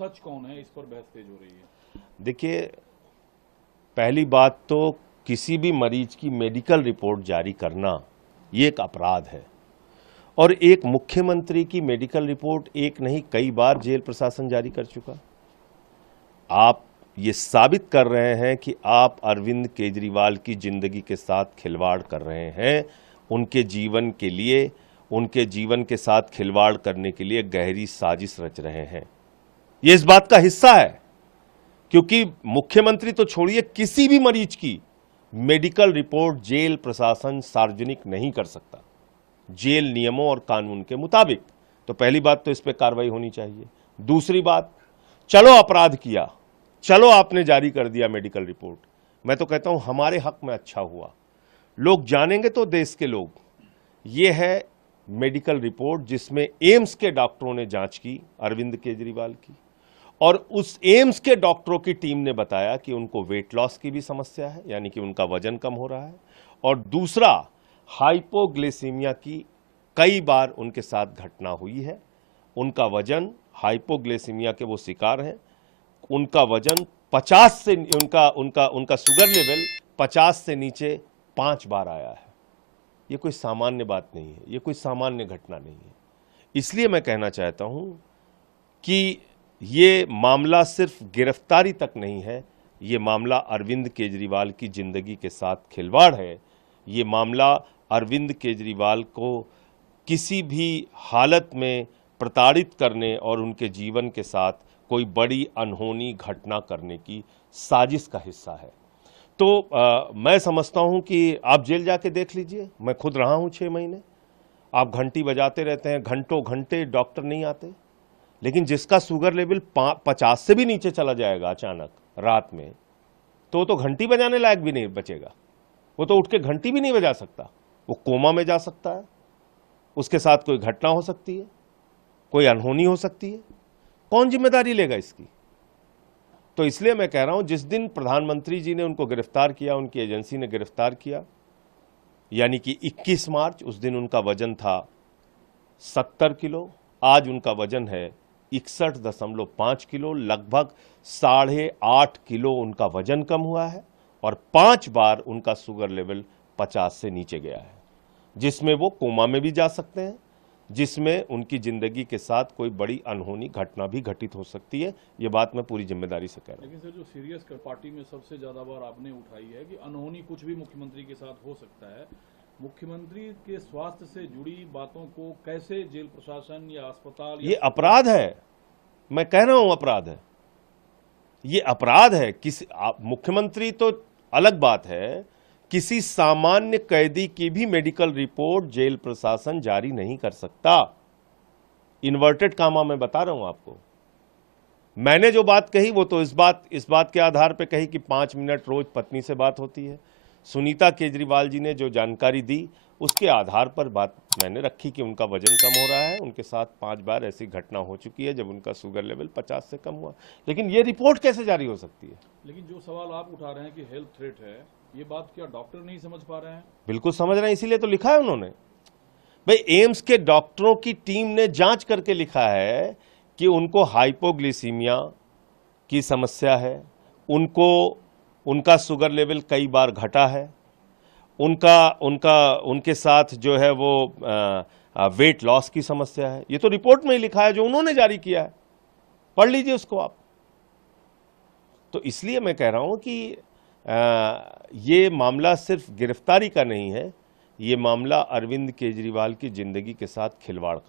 सच कौन है, इस पर बहस तेज हो रही है। देखिए, पहली बात तो किसी भी मरीज की मेडिकल रिपोर्ट जारी करना ये एक अपराध है, और एक मुख्यमंत्री की मेडिकल रिपोर्ट एक नहीं कई बार जेल प्रशासन जारी कर चुका। आप ये साबित कर रहे हैं कि आप अरविंद केजरीवाल की जिंदगी के साथ खिलवाड़ कर रहे हैं, उनके जीवन के लिए, उनके जीवन के साथ खिलवाड़ करने के लिए गहरी साजिश रच रहे हैं। ये इस बात का हिस्सा है, क्योंकि मुख्यमंत्री तो छोड़िए, किसी भी मरीज की मेडिकल रिपोर्ट जेल प्रशासन सार्वजनिक नहीं कर सकता जेल नियमों और कानून के मुताबिक। तो पहली बात तो इस पे कार्रवाई होनी चाहिए। दूसरी बात, चलो अपराध किया, चलो आपने जारी कर दिया मेडिकल रिपोर्ट, मैं तो कहता हूं हमारे हक में अच्छा हुआ। लोग जानेंगे तो देश के लोग, ये है मेडिकल रिपोर्ट जिसमें एम्स के डॉक्टरों ने जांच की अरविंद केजरीवाल की, और उस एम्स के डॉक्टरों की टीम ने बताया कि उनको वेट लॉस की भी समस्या है, यानी कि उनका वजन कम हो रहा है, और दूसरा हाइपोग्लिसीमिया की कई बार उनके साथ घटना हुई है। उनका वजन, हाइपोग्लिसीमिया के वो शिकार हैं, उनका वजन 50 से उनका शुगर लेवल 50 से नीचे 5 बार आया है। ये कोई सामान्य बात नहीं है, ये कोई सामान्य घटना नहीं है। इसलिए मैं कहना चाहता हूं कि ये मामला सिर्फ गिरफ्तारी तक नहीं है, ये मामला अरविंद केजरीवाल की जिंदगी के साथ खिलवाड़ है। ये मामला अरविंद केजरीवाल को किसी भी हालत में प्रताड़ित करने और उनके जीवन के साथ कोई बड़ी अनहोनी घटना करने की साजिश का हिस्सा है। तो मैं समझता हूं कि आप जेल जाके देख लीजिए, मैं खुद रहा हूं 6 महीने। आप घंटी बजाते रहते हैं, घंटों घंटे डॉक्टर नहीं आते, लेकिन जिसका शुगर लेवल 50 से भी नीचे चला जाएगा अचानक रात में, तो घंटी बजाने लायक भी नहीं बचेगा। वो तो उठ के घंटी भी नहीं बजा सकता, वो कोमा में जा सकता है, उसके साथ कोई घटना हो सकती है, कोई अनहोनी हो सकती है। कौन जिम्मेदारी लेगा इसकी? तो इसलिए मैं कह रहा हूं, जिस दिन प्रधानमंत्री जी ने उनको गिरफ्तार किया, उनकी एजेंसी ने गिरफ्तार किया, यानी कि 21 मार्च, उस दिन उनका वजन था 70 किलो, आज उनका वजन है 61.5 किलो, लगभग 8.5 किलो उनका वजन कम हुआ है, और 5 बार उनका शुगर लेवल 50 से नीचे गया है, जिसमें वो कोमा में भी जा सकते हैं, जिसमें उनकी जिंदगी के साथ कोई बड़ी अनहोनी घटना भी घटित हो सकती है। ये बात मैं पूरी जिम्मेदारी से कह रहा हूं। लेकिन सर, जो सीरियस पार्टी में सबसे ज्यादा बार आपने उठाई है कि अनहोनी कुछ भी मुख्यमंत्री के साथ हो सकता है, मुख्यमंत्री के स्वास्थ्य से जुड़ी बातों को कैसे जेल प्रशासन या अस्पताल, ये अपराध है, मैं कह रहा हूं अपराध है, ये अपराध है। किसी मुख्यमंत्री तो अलग बात है, किसी सामान्य कैदी की भी मेडिकल रिपोर्ट जेल प्रशासन जारी नहीं कर सकता। इन्वर्टेड कामा मैं बता रहा हूं आपको। मैंने जो बात कही वो तो इस बात के आधार पे कही कि 5 मिनट रोज पत्नी से बात होती है। सुनीता केजरीवाल जी ने जो जानकारी दी उसके आधार पर बात मैंने रखी कि उनका वजन कम हो रहा है, उनके साथ 5 बार ऐसी घटना हो चुकी है जब उनका शुगर लेवल 50 से कम हुआ। लेकिन ये रिपोर्ट कैसे जारी हो सकती है? लेकिन जो सवाल आप उठा रहे हैं कि हेल्थ थ्रेट है, ये बात क्या डॉक्टर नहीं समझ पा रहे हैं? बिल्कुल समझ रहे हैं, इसीलिए तो लिखा है उन्होंने। भाई, एम्स के डॉक्टरों की टीम ने जांच करके लिखा है कि उनको हाइपोग्लिसीमिया की समस्या है, उनका शुगर लेवल कई बार घटा है, उनके साथ जो है वो वेट लॉस की समस्या है। ये तो रिपोर्ट में ही लिखा है जो उन्होंने जारी किया है, पढ़ लीजिए उसको आप। तो इसलिए मैं कह रहा हूं कि ये मामला सिर्फ गिरफ्तारी का नहीं है, ये मामला अरविंद केजरीवाल की जिंदगी के साथ खिलवाड़ का